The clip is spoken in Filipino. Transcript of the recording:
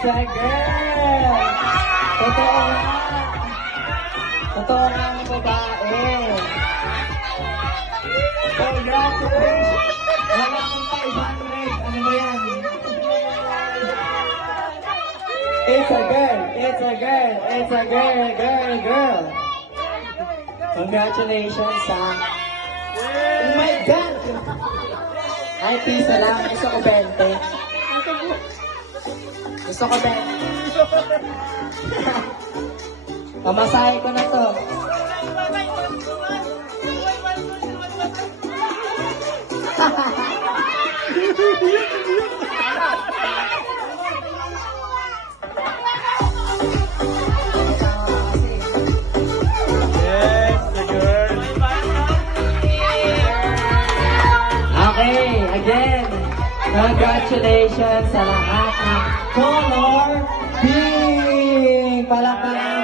It's a girl! Totoo nga! Totoo nga ang babae! Congratulations! Wala akong 500! Ano ba yan? It's a girl! It's a girl! It's a girl! Girl! Girl! Congratulations ha! Oh my God! Ay, pisa lang. Gusto ko 20. Gusto ko 20. Pamasahe ko na to. Okay, again, congratulations sa lahat ng Color Pink! Palakpakan!